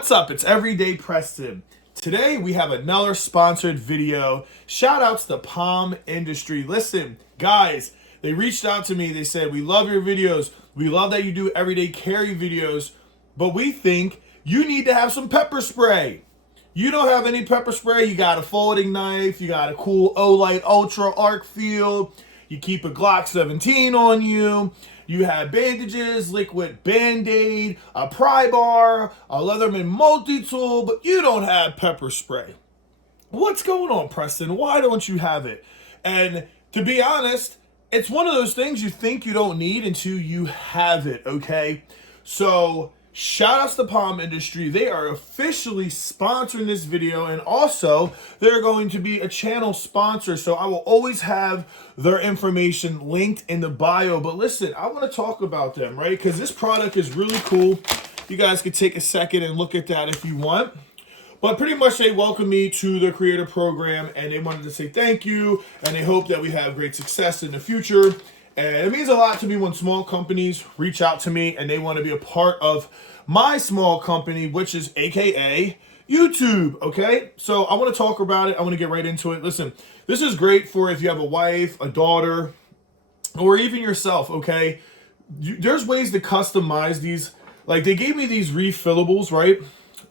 What's up? It's Everyday Preston. Today we have another sponsored video. Shout outs to Palm Industry. Listen, guys, they reached out to me. They said, we love your videos. We love that you do everyday carry videos, but we think you need to have some pepper spray. You don't have any pepper spray. You got a folding knife. You got a cool Olight Ultra arc field. You keep a Glock 17 on you. You have bandages, liquid Band-Aid, a pry bar, a Leatherman multi-tool, but you don't have pepper spray. What's going on, Preston? Why don't you have it? And to be honest, it's one of those things you think you don't need until you have it, okay? So shout outs to Palm Industry. They are officially sponsoring this video, and also they're going to be a channel sponsor, so I will always have their information linked in the bio. But listen, I want to talk about them, right? Because this product is really cool. You guys could take a second and look at that if you want. But pretty much they welcome me to their creator program, and they wanted to say thank you, and they hope that we have great success in the future. And it means a lot to me when small companies reach out to me and they want to be a part of my small company, which is AKA YouTube, okay? So I want to talk about it. I want to get right into it. Listen, this is great for if you have a wife, a daughter, or even yourself, okay? There's ways to customize these. Like, they gave me these refillables, right?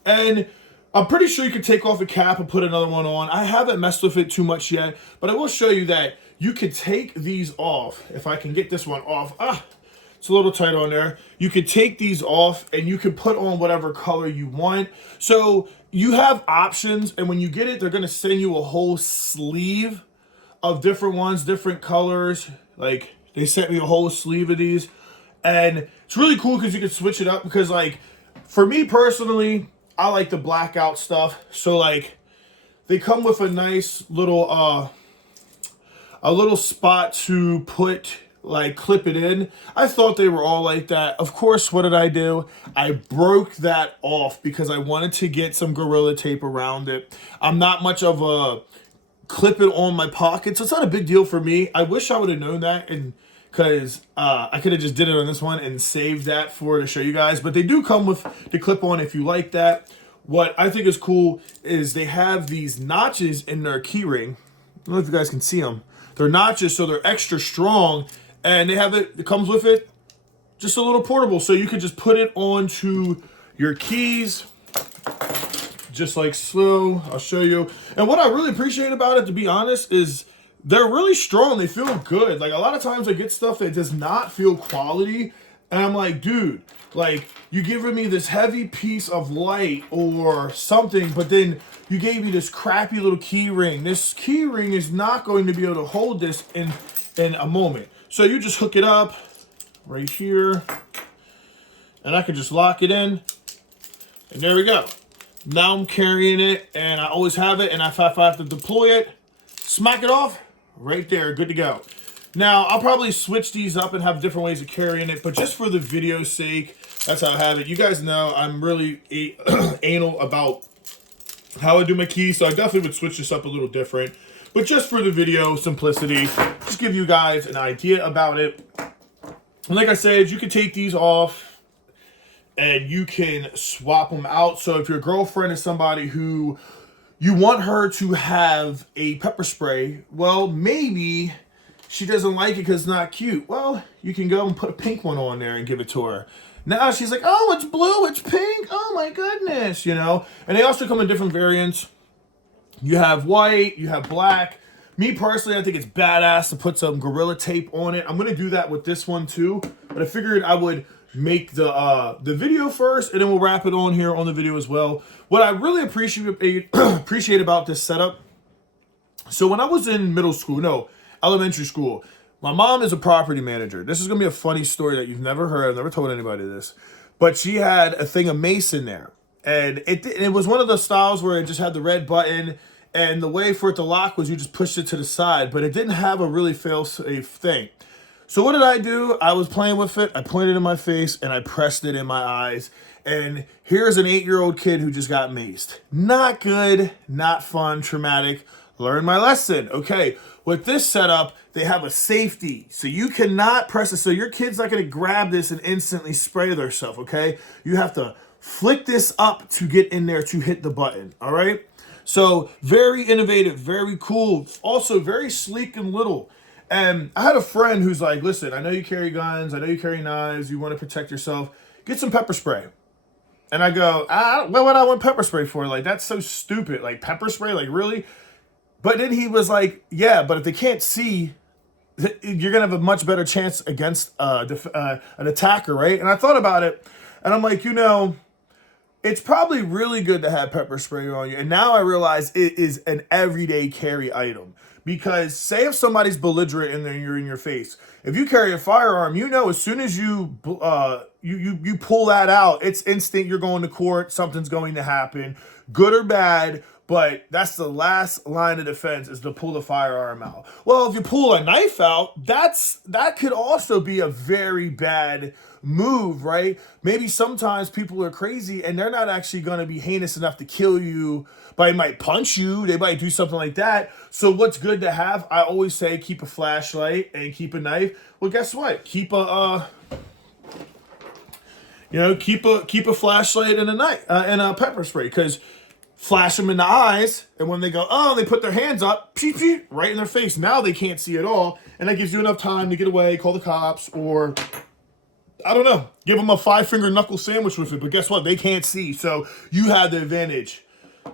And I'm pretty sure you could take off a cap and put another one on. I haven't messed with it too much yet, but I will show you that you could take these off. If I can get this one off. It's a little tight on there. You could take these off and you can put on whatever color you want. So you have options, and when you get it, they're gonna send you a whole sleeve of different ones, different colors. Like, they sent me a whole sleeve of these. And it's really cool because you can switch it up, because like, for me personally, I like the blackout stuff. So like, they come with a nice little a little spot to put, like, clip it in. I thought they were all like that. Of course, what did I do? I broke that off because I wanted to get some Gorilla Tape around it. I'm not much of a clip it on my pocket, so it's not a big deal for me. I wish I would have known that, and because I could have just did it on this one and saved that to show you guys. But they do come with the clip on if you like that. What I think is cool is they have these notches in their key ring. I don't know if you guys can see them. They're notches, so they're extra strong, and they have it comes with it just a little portable, so you can just put it onto your keys just like so. I'll show you. And what I really appreciate about it, to be honest, is they're really strong. They feel good. Like, a lot of times I get stuff that does not feel quality, and I'm like, dude, like, you giving me this heavy piece of light or something, but then you gave me this crappy little key ring. This key ring is not going to be able to hold this in a moment. So you just hook it up right here, and I can just lock it in, and there we go. Now I'm carrying it, and I always have it, and if I have to deploy it, smack it off, right there, good to go. Now, I'll probably switch these up and have different ways of carrying it, but just for the video's sake, that's how I have it. You guys know I'm really anal about how I do my keys, so I definitely would switch this up a little different. But just for the video simplicity, just give you guys an idea about it. And like I said, you can take these off and you can swap them out. So if your girlfriend is somebody who you want her to have a pepper spray, well, maybe she doesn't like it because it's not cute. Well, you can go and put a pink one on there and give it to her. Now she's like, oh, it's blue, it's pink, oh my goodness, you know? And they also come in different variants. You have white, you have black. Me personally, I think it's badass to put some Gorilla Tape on it. I'm gonna do that with this one too, but I figured I would make the video first, and then we'll wrap it on here on the video as well. What I really appreciate about this setup, so when I was in elementary school, my mom is a property manager. This is going to be a funny story that you've never heard. I've never told anybody this. But she had a thing of mace in there. And it was one of those styles where it just had the red button, and the way for it to lock was you just pushed it to the side. But it didn't have a really fail-safe thing. So what did I do? I was playing with it. I pointed it in my face, and I pressed it in my eyes. And here's an 8-year-old kid who just got maced. Not good, not fun, traumatic. Learn my lesson. Okay, with this setup, they have a safety. So you cannot press it. So your kid's not going to grab this and instantly spray themselves, okay? You have to flick this up to get in there to hit the button. All right. So very innovative, very cool. Also very sleek and little. And I had a friend who's like, listen, I know you carry guns. I know you carry knives. You want to protect yourself. Get some pepper spray. And I go, what would I want pepper spray for? Like, that's so stupid. Like, pepper spray? Like, really? But then he was like, yeah, but if they can't see, you're going to have a much better chance against an attacker, right? And I thought about it, and I'm like, it's probably really good to have pepper spray on you. And now I realize it is an everyday carry item. Because say if somebody's belligerent and then you're in your face, if you carry a firearm, as soon as you pull that out, it's instant. You're going to court. Something's going to happen, good or bad. But that's the last line of defense, is to pull the firearm out. Well, if you pull a knife out, that could also be a very bad move, right? Maybe sometimes people are crazy and they're not actually going to be heinous enough to kill you, but they might punch you. They might do something like that. So what's good to have? I always say keep a flashlight and keep a knife. Well, guess what? Keep a keep a flashlight and a knife and a pepper spray, because flash them in the eyes, and when they go, they put their hands up, peep, peep, right in their face. Now they can't see at all, and that gives you enough time to get away, call the cops, or, I don't know, give them a 5-finger knuckle sandwich with it. But guess what? They can't see, so you have the advantage.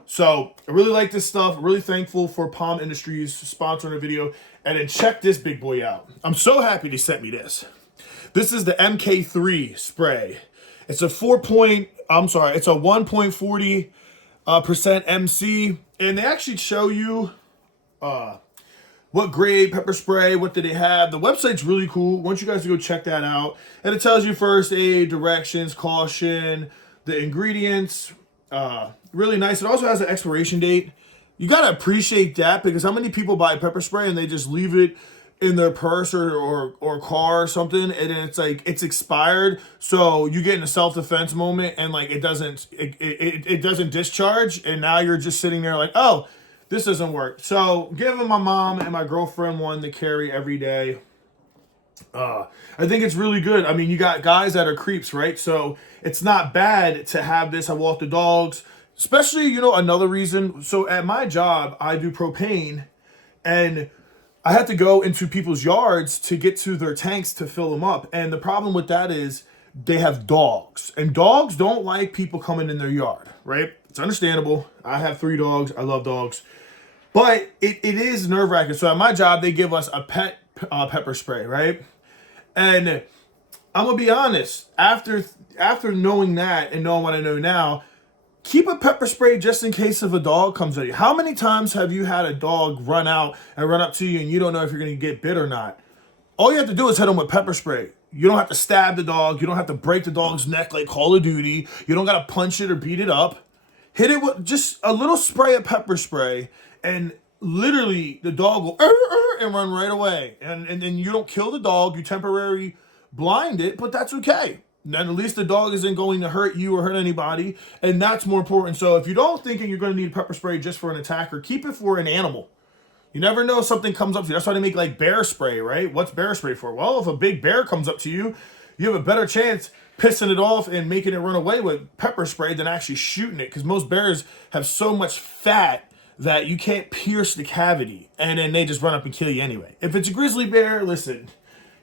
So I really like this stuff. Really thankful for Palm Industries sponsoring the video. And then check this big boy out. I'm so happy they sent me this. This is the MK3 spray. It's a 1.40 percent MC, and they actually show you what grade pepper spray, what do they have. The website's really cool. I want you guys to go check that out. And it tells you first aid, directions, caution, the ingredients. Really nice. It also has an expiration date. You gotta appreciate that, because how many people buy pepper spray and they just leave it in their purse or car or something, and then it's like it's expired, so you get in a self-defense moment and like it doesn't discharge, and now you're just sitting there like, oh, this doesn't work. So giving my mom and my girlfriend one to carry every day. I think it's really good. I mean, you got guys that are creeps, right? So it's not bad to have this. I walk the dogs, especially, another reason. So at my job, I do propane, and I have to go into people's yards to get to their tanks to fill them up. And the problem with that is they have dogs. And dogs don't like people coming in their yard, right? It's understandable. I have 3 dogs. I love dogs. But it is nerve-wracking. So at my job, they give us a pet pepper spray, right? And I'm going to be honest. After knowing that and knowing what I know now, keep a pepper spray just in case if a dog comes at you. How many times have you had a dog run out and run up to you and you don't know if you're going to get bit or not? All you have to do is hit them with pepper spray. You don't have to stab the dog. You don't have to break the dog's neck like Call of Duty. You don't got to punch it or beat it up. Hit it with just a little spray of pepper spray, and literally the dog will and run right away. And then you don't kill the dog. You temporarily blind it, but that's okay. Then at least the dog isn't going to hurt you or hurt anybody, and that's more important. So if you don't think you're going to need pepper spray just for an attacker, keep it for an animal. You never know if something comes up to you. That's why they make like bear spray, right? What's bear spray for? Well, if a big bear comes up to you, you have a better chance pissing it off and making it run away with pepper spray than actually shooting it, because most bears have so much fat that you can't pierce the cavity, and then they just run up and kill you anyway. If it's a grizzly bear, listen,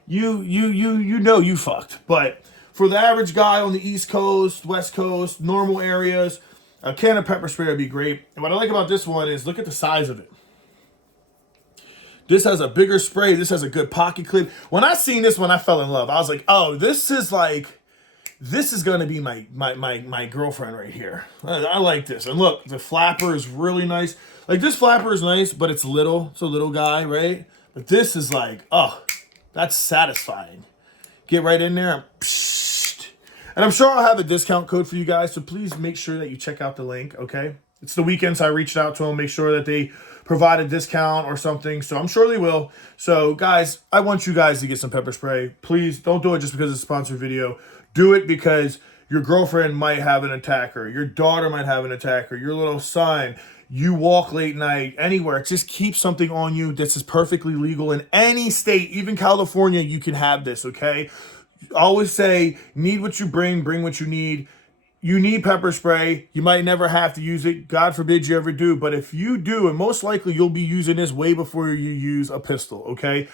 you fucked. But for the average guy on the East Coast, West Coast, normal areas, a can of pepper spray would be great. And what I like about this one is look at the size of it. This has a bigger spray. This has a good pocket clip. When I seen this one, I fell in love. I was like, oh, this is going to be my girlfriend right here. I like this. And look, the flapper is really nice. Like, this flapper is nice, but it's little. It's a little guy, right? But this is like, oh, that's satisfying. Get right in there. And I'm sure I'll have a discount code for you guys, so please make sure that you check out the link, okay? It's the weekend, so I reached out to them, make sure that they provide a discount or something, so I'm sure they will. So, guys, I want you guys to get some pepper spray. Please don't do it just because it's a sponsored video. Do it because your girlfriend might have an attacker. Your daughter might have an attacker. Your little son. You walk late night, anywhere. Just keep something on you. This is perfectly legal in any state, even California. You can have this, okay? Always say, need what you bring what you need. you need pepper spray. You might never have to use it. God forbid you ever do. But if you do, and most likely you'll be using this way before you use a pistol, okay?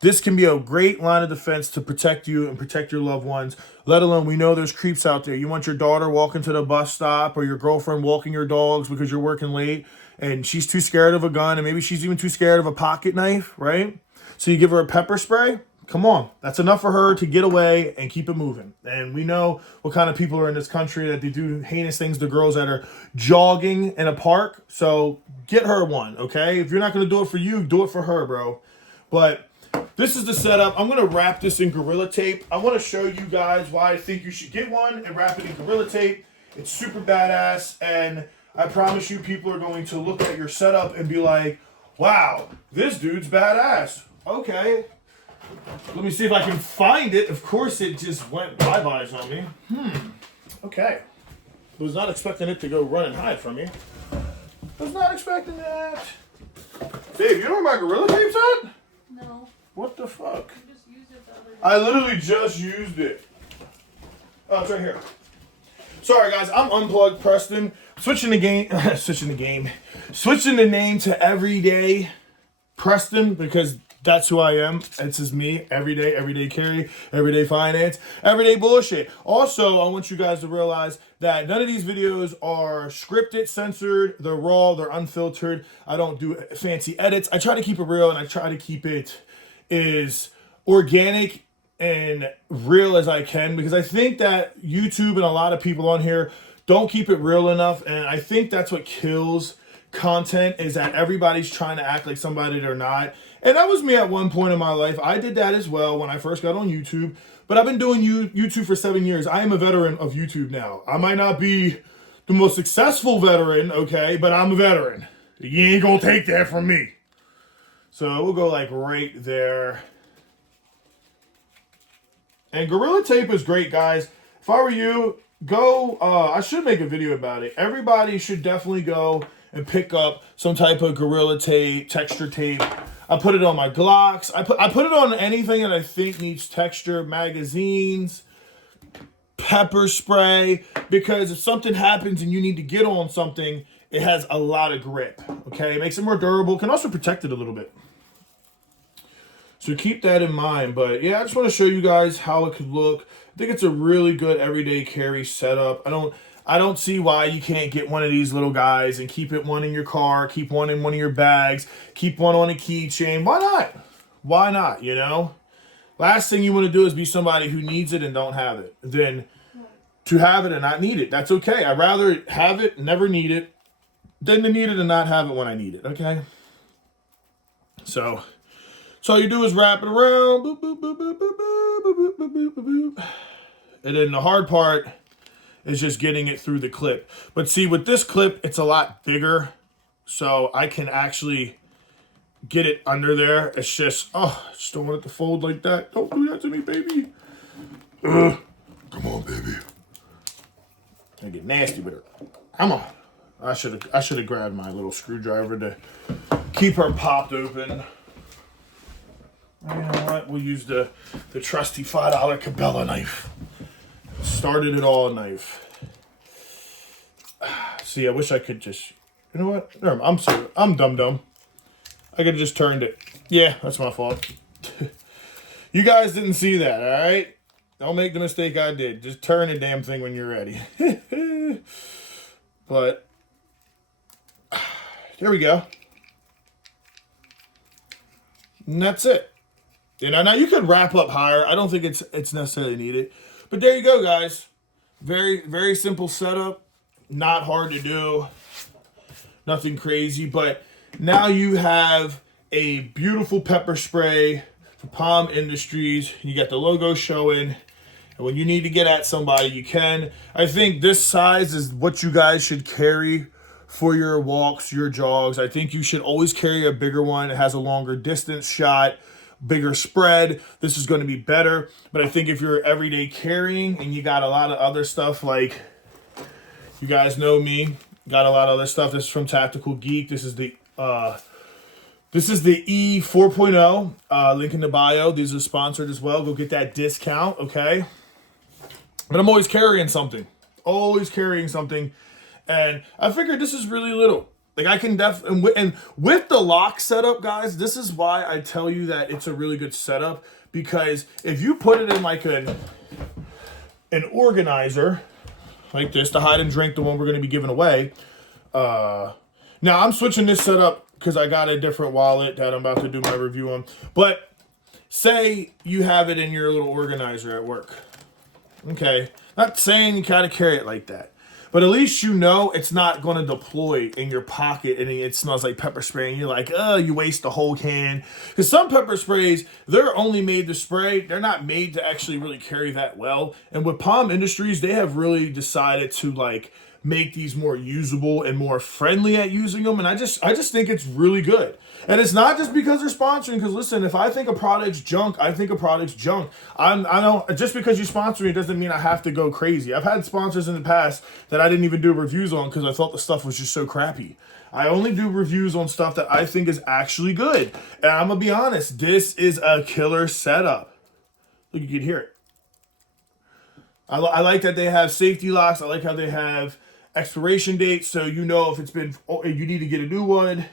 This can be a great line of defense to protect you and protect your loved ones. Let alone, we know there's creeps out there. You want your daughter walking to the bus stop or your girlfriend walking your dogs because you're working late and she's too scared of a gun and maybe she's even too scared of a pocket knife, right? So you give her a pepper spray. Come on. That's enough for her to get away and keep it moving. And we know what kind of people are in this country that they do heinous things to girls that are jogging in a park. So get her one, okay? If you're not going to do it for you, do it for her, bro. But this is the setup. I'm going to wrap this in Gorilla Tape. I want to show you guys why I think you should get one and wrap it in Gorilla Tape. It's super badass. And I promise you people are going to look at your setup and be like, wow, this dude's badass. Okay. Let me see if I can find it. Of course, it just went bye-byes on me. Okay. I was not expecting it to go run and hide from me. I was not expecting that. Babe, you know where my Gorilla Tape's at? No. What the fuck? You just used it the other day. I literally just used it. Oh, it's right here. Sorry, guys. I'm Unplugged Preston. Switching the name to Everyday Preston because that's who I am. It's just me. Everyday carry, everyday finance, everyday bullshit. Also, I want you guys to realize that none of these videos are scripted, censored. They're raw. They're unfiltered. I don't do fancy edits. I try to keep it real and I try to keep it as organic and real as I can because I think that YouTube and a lot of people on here don't keep it real enough. And I think that's what kills content is that everybody's trying to act like somebody they're not. And that was me at one point in my life. I did that as well when I first got on YouTube. But I've been doing YouTube for 7 years. I am a veteran of YouTube now. I might not be the most successful veteran, okay, but I'm a veteran. You ain't gonna take that from me. So we'll go like right there. And Gorilla Tape is great, guys. If I were you, go, I should make a video about it. Everybody should definitely go and pick up some type of Gorilla Tape, texture tape. I put it on my Glocks. I put it on anything that I think needs texture, magazines, pepper spray, because if something happens and you need to get on something, it has a lot of grip, okay? It makes it more durable, can also protect it a little bit. So keep that in mind. But yeah, I just want to show you guys how it could look. I think it's a really good everyday carry setup. I don't see why you can't get one of these little guys and keep it one in your car, keep one in one of your bags, keep one on a keychain. Why not? Why not, you know? Last thing you want to do is be somebody who needs it and don't have it than to have it and not need it. That's okay. I'd rather have it, never need it, than to need it and not have it when I need it, okay? So all you do is wrap it around. Boop, boop, boop, boop, boop, boop, boop, boop, boop, boop, boop. And then the hard part is just getting it through the clip. But see, with this clip, it's a lot bigger. So I can actually get it under there. It's just, I just don't want it to fold like that. Don't do that to me, baby. Come on, baby. I get nasty with her. Come on. I should have grabbed my little screwdriver to keep her popped open. You know what? We'll use the trusty $5 Cabela knife. Started it all knife. See, I wish I could just, you know what? I'm sorry. I'm dumb. I could have just turned it. Yeah, that's my fault. You guys didn't see that, all right? Don't make the mistake I did. Just turn the damn thing when you're ready. But there we go. And that's it. You know, now you could wrap up higher. I don't think it's necessarily needed. But there you go, guys. Very, very simple setup. Not hard to do. Nothing crazy. But now you have a beautiful pepper spray for Palm Industries. You got the logo showing. And when you need to get at somebody, you can. I think this size is what you guys should carry for your walks, your jogs. I think you should always carry a bigger one. It has a longer distance shot, bigger spread. This is going to be better. But I think if you're everyday carrying and you got a lot of other stuff, like you guys know me, got a lot of other stuff. This is from Tactical Geek. This is the E 4.0, link in the bio. These are sponsored as well. Go get that discount, okay? But I'm always carrying something. always carrying something. And I figured this is really little. Like I can and with the lock setup, guys, this is why I tell you that it's a really good setup. Because if you put it in like an organizer, like this, to hide and drink, the one we're going to be giving away. Now I'm switching this setup because I got a different wallet that I'm about to do my review on. But say you have it in your little organizer at work. Okay, not saying you gotta carry it like that, but at least you know it's not going to deploy in your pocket and it smells like pepper spray and you're like, oh, you waste the whole can. Because some pepper sprays, they're only made to spray. They're not made to actually really carry that well. And with Palm Industries, they have really decided to like make these more usable and more friendly at using them. And I just think it's really good. And it's not just because they're sponsoring, because listen, if I think a product's junk, I think a product's junk. I don't, just because you sponsor me doesn't mean I have to go crazy. I've had sponsors in the past that I didn't even do reviews on because I thought the stuff was just so crappy. I only do reviews on stuff that I think is actually good. And I'm going to be honest, this is a killer setup. Look, you can hear it. I like that they have safety locks. I like how they have expiration dates, so you know if it's been, you need to get a new one.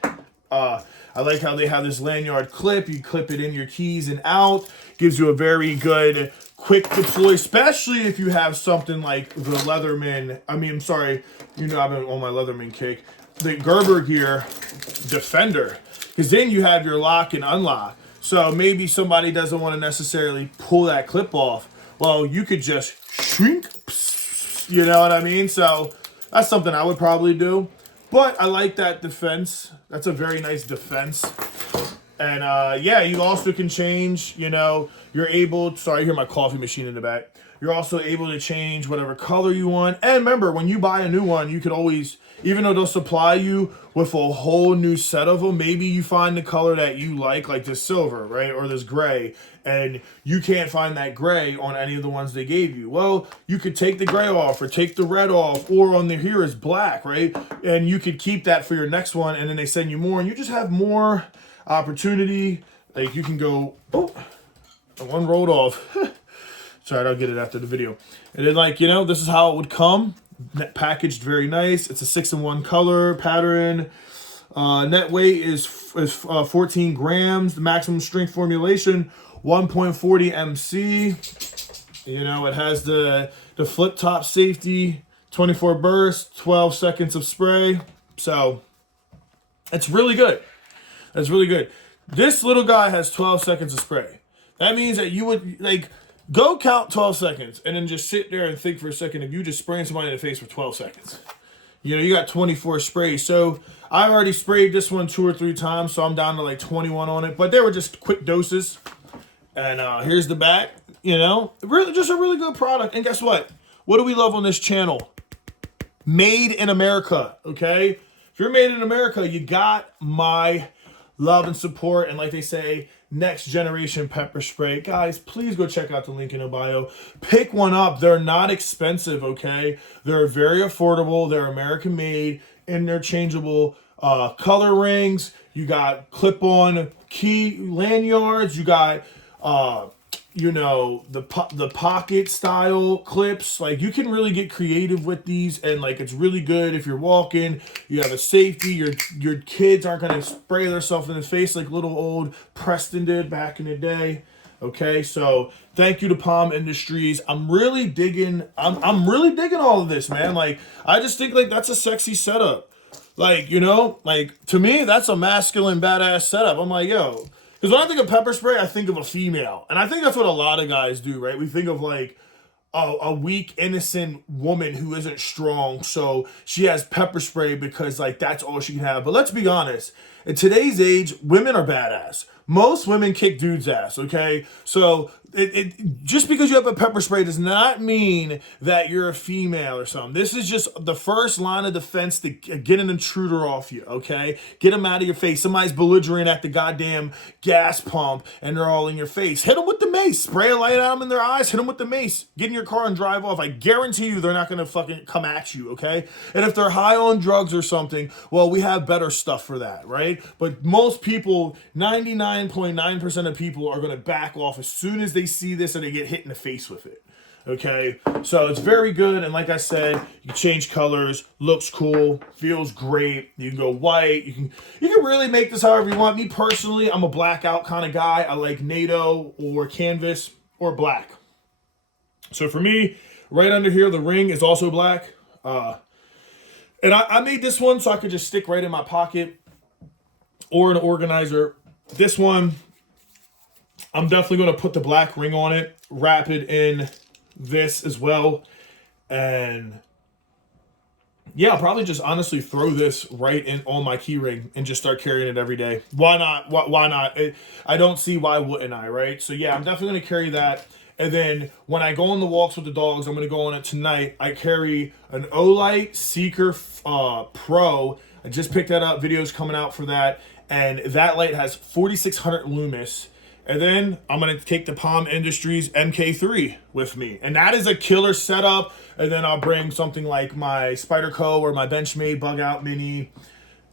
I like how they have this lanyard clip. You clip it in your keys and out. Gives you a very good quick deploy, especially if you have something like the Leatherman. You know I've been on my Leatherman kick. The Gerber Gear Defender. Because then you have your lock and unlock. So maybe somebody doesn't want to necessarily pull that clip off. Well, you could just shrink. You know what I mean? So that's something I would probably do. But I like that defense. That's a very nice defense. And yeah, you also can change, you're able, sorry, I hear my coffee machine in the back. You're also able to change whatever color you want. And remember, when you buy a new one, you could always, even though they'll supply you with a whole new set of them, maybe you find the color that you like this silver, right? Or this gray, and you can't find that gray on any of the ones they gave you. Well, you could take the gray off or take the red off, or on the here is black, right? And you could keep that for your next one, and then they send you more, and you just have more opportunity. Like you can go, oh, one rolled off. Sorry, I'll get it after the video. And then this is how it would come. Packaged very nice. It's a 6-in-1 color pattern. Net weight is 14 grams. The maximum strength formulation, 1.40 MC. It has the flip top safety, 24 bursts, 12 seconds of spray. So it's really good. That's really good. This little guy has 12 seconds of spray. That means that you would go count 12 seconds and then just sit there and think for a second if you just spraying somebody in the face for 12 seconds. You got 24 sprays. So I already sprayed this one 2 or 3 times, so I'm down to 21 on it. But they were just quick doses. And here's the back, Really, just a really good product. And guess what? What do we love on this channel? Made in America, okay? If you're made in America, you got my love and support. And like they say, next generation pepper spray. Guys, please go check out the link in the bio. Pick one up. They're not expensive, okay? They're very affordable. They're American made, and they're changeable color rings. You got clip-on key lanyards. You got the pocket style clips. You can really get creative with these, and it's really good if you're walking. You have a safety. Your kids aren't going to spray themselves in the face like little old Preston did back in the day. Okay, so thank you to Palm Industries. I'm really digging all of this, man. I just think that's a sexy setup. To me, that's a masculine badass setup. I'm like, yo. Because when I think of pepper spray, I think of a female. And I think that's what a lot of guys do, right? We think of a weak, innocent woman who isn't strong. So she has pepper spray because that's all she can have. But let's be honest. In today's age, women are badass. Most women kick dudes' ass, okay? So just because you have a pepper spray does not mean that you're a female or something. This is just the first line of defense to get an intruder off you, okay? Get them out of your face. Somebody's belligerent at the goddamn gas pump and they're all in your face. Hit them with the mace. Spray a light at them in their eyes. Hit them with the mace. Get in your car and drive off. I guarantee you they're not going to fucking come at you, okay? And if they're high on drugs or something, well, we have better stuff for that, right? But most people, 99.9% of people are going to back off as soon as they see this and they get hit in the face with it. Okay, so it's very good, and like I said, you can change colors, looks cool, feels great. You can go white. You can really make this however you want. Me personally, I'm a blackout kind of guy. I like NATO or canvas or black. So for me, right under here, the ring is also black. And I made this one so I could just stick right in my pocket or an organizer. This one, I'm definitely going to put the black ring on it, wrap it in this as well, and yeah, I'll probably just honestly throw this right in on my key ring and just start carrying it every day. Why not? Why not? I don't see why wouldn't I, right? So yeah, I'm definitely going to carry that. And then when I go on the walks with the dogs, I'm going to go on it tonight. I carry an Olight Seeker Pro. I just picked that up. Videos coming out for that. And that light has 4,600 lumens. And then I'm going to take the Palm Industries MK3 with me. And that is a killer setup. And then I'll bring something like my Spyderco or my Benchmade Bug Out Mini.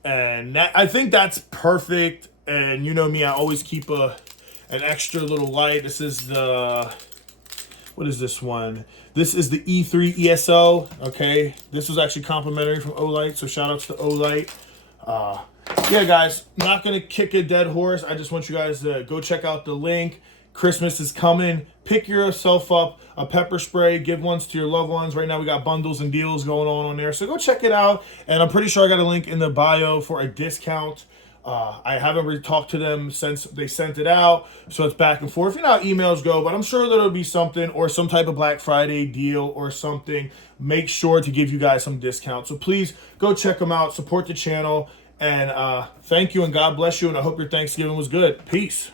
And I think that's perfect. And you know me, I always keep an extra little light. This is the... What is this one? This is the E3 ESO. Okay. This was actually complimentary from Olight. So shout outs to Olight. Yeah, guys, not going to kick a dead horse. I just want you guys to go check out the link. Christmas is coming. Pick yourself up a pepper spray. Give ones to your loved ones. Right now we got bundles and deals going on there. So go check it out. And I'm pretty sure I got a link in the bio for a discount. I haven't really talked to them since they sent it out. So it's back and forth. You know how emails go. But I'm sure there'll be something or some type of Black Friday deal or something. Make sure to give you guys some discount. So please go check them out. Support the channel. And thank you and God bless you. And I hope your Thanksgiving was good. Peace.